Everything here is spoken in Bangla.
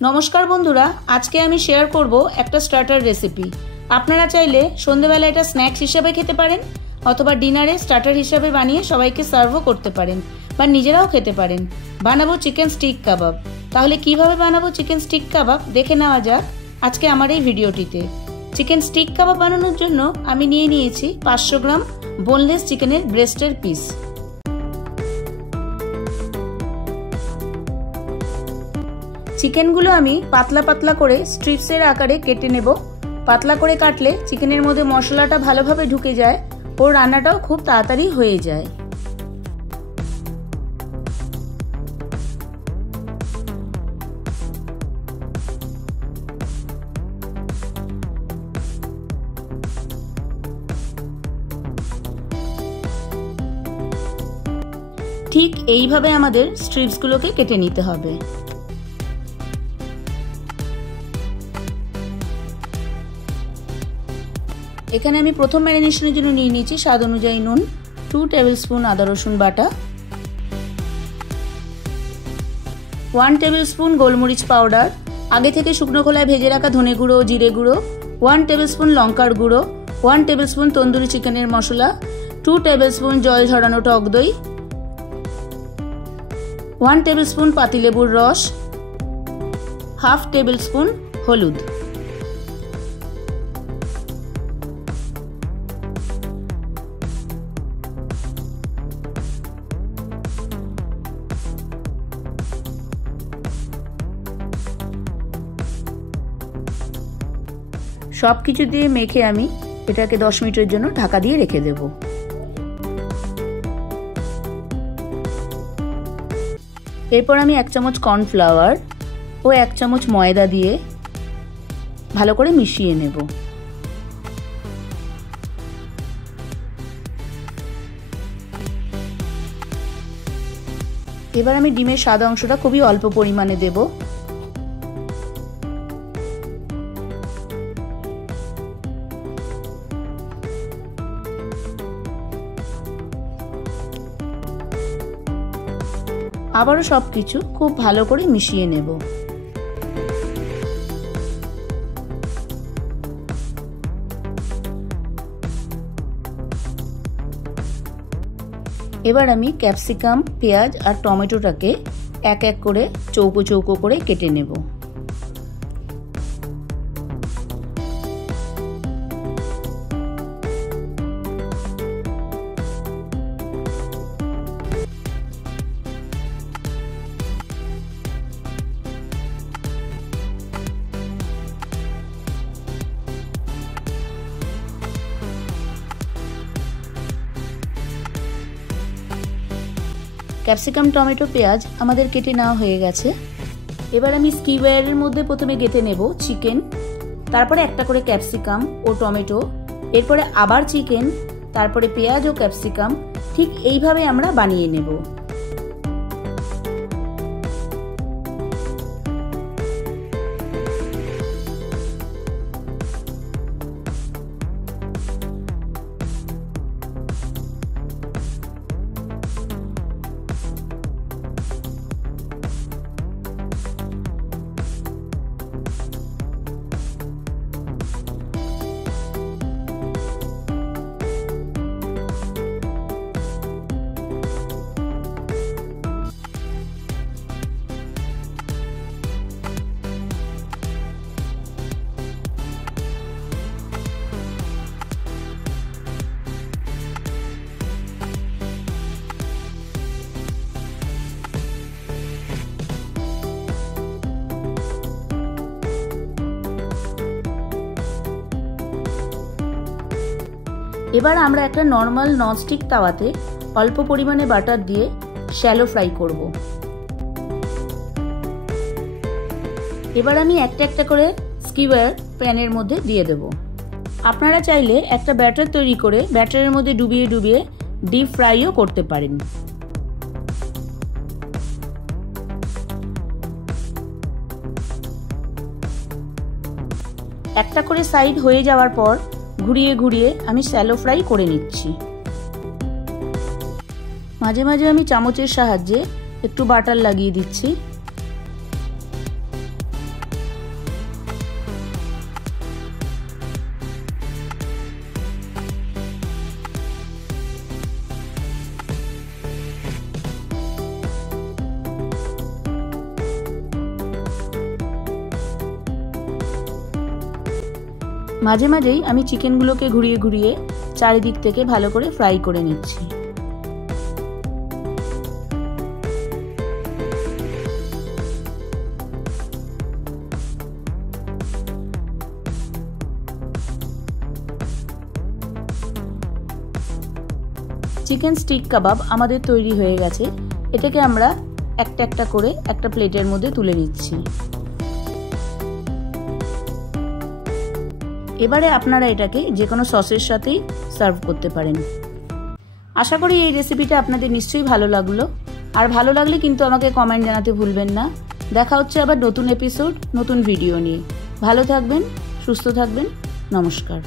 नमस्कार बंधुरा आज के आमी शेयर करब एक स्टार्टार रेसिपि। आपनारा चाइले सन्ध्येबेला एटा स्नैक्स हिसेबे खेते पारेन अथवा डिनारे स्टार्टार हिसेबे बानिये सबाइके सार्वও करते पारेन बा निजेराও खेते पारेन। बानाबो चिकेन स्टिक काबाब। ताहले किभाबे बानाबो चिकेन स्टिक काबाब देखे नेওয়া যাক আজকে আমার এই ভিডিওটিতে। চিকেন স্টিক কাবাব বানানোর জন্য আমি নিয়ে নিয়েছি 500 গ্রাম বোনলেস চিকেনের ব্রেস্টের পিস। চিকেনগুলো আমি পাতলা পাতলা করে স্ট্রিপসের আকারে কেটে নেব। পাতলা করে কাটলে চিকেনের মধ্যে মশলাটা ভালোভাবে ঢুকে যায় ও রান্নাটাও খুব তাড়াতাড়ি হয়ে যায়। ঠিক এইভাবে আমাদের স্ট্রিপসগুলোকে কেটে নিতে হবে। এখানে আমি প্রথম ম্যারিনেশনের জন্য নিয়ে নিয়েছি স্বাদ অনুযায়ী নুন, 2 টেবিলস্পুন আদা রসুন বাটা, 1 টেবিলস্পুন গোলমরিচ পাউডার, আগে থেকে শুকনো খোলায় ভেজে রাখা ধনে গুঁড়ো ও জিরে গুঁড়ো, 1 টেবিলস্পুন লঙ্কার গুঁড়ো, 1 টেবিলস্পুন তন্দুরি চিকেনের মশলা, 2 টেবিলস্পুন জল ঝরানো টক দই, 1 টেবিলস্পুন পাতিলেবুর রস, হাফ টেবিলস্পুন হলুদ। সবকিছু দিয়ে মেখে আমি এটাকে 10 মিনিটের জন্য ঢাকা দিয়ে রেখে দেব। এরপর আমি 1 চামচ কর্নফ্লাওয়ার ও 1 চামচ ময়দা দিয়ে ভালো করে মিশিয়ে নেব। এবার আমি ডিমের সাদা অংশটা খুবই অল্প পরিমাণে দেব। আবারও সবকিছু খুব ভালো করে মিশিয়ে নেব। এবার আমি ক্যাপসিকাম, পেঁয়াজ আর টমেটোটাকে এক এক করে চৌকো চৌকো করে কেটে নেব। ক্যাপসিকাম, টমেটো, পেঁয়াজ আমাদের কেটে নেওয়া হয়ে গেছে। এবার আমি স্কিওয়ারের মধ্যে প্রথমে গেঁথে নেব চিকেন, তারপরে একটা করে ক্যাপসিকাম ও টমেটো, এরপরে আবার চিকেন, তারপরে পেঁয়াজ ও ক্যাপসিকাম। ঠিক এইভাবে আমরা বানিয়ে নেব। এবার আমরা একটা নরমাল ননস্টিক তাওয়াতে অল্প পরিমাণে বাটার দিয়ে শ্যালো ফ্রাই করব। এবার আমি একটা একটা করে স্কিওয়ার প্যানের মধ্যে দিয়ে দেব। আপনারা চাইলে একটা ব্যাটার তৈরি করে ব্যাটারের মধ্যে ডুবিয়ে ডুবিয়ে ডিপ ফ্রাইও করতে পারেন। একটা করে সাইড হয়ে যাওয়ার পর ঘুরিয়ে ঘুরিয়ে আমি শ্যালো ফ্রাই করে নিচ্ছি। মাঝে মাঝে আমি চামচের সাহায্যে একটু বাটার লাগিয়ে দিচ্ছি। মাঝে মাঝেই আমি চিকেনগুলোকে ঘুরিয়ে ঘুরিয়ে চারিদিক থেকে ভালো করে ফ্রাই করে নিচ্ছি। চিকেন স্টিক কাবাব আমাদের তৈরি হয়ে গেছে। এটাকে আমরা একটা একটা করে একটা প্লেটের মধ্যে তুলে নিচ্ছি। এবারে আপনারা এটাকে যে কোনো সসের সাথেই সার্ভ করতে পারেন। আশা করি এই রেসিপিটা আপনাদের নিশ্চয়ই ভালো লাগলো। আর ভালো লাগলে কিন্তু আমাকে কমেন্ট জানাতে ভুলবেন না। দেখা হচ্ছে আবার নতুন এপিসোড, নতুন ভিডিও নিয়ে। ভালো থাকবেন, সুস্থ থাকবেন। নমস্কার।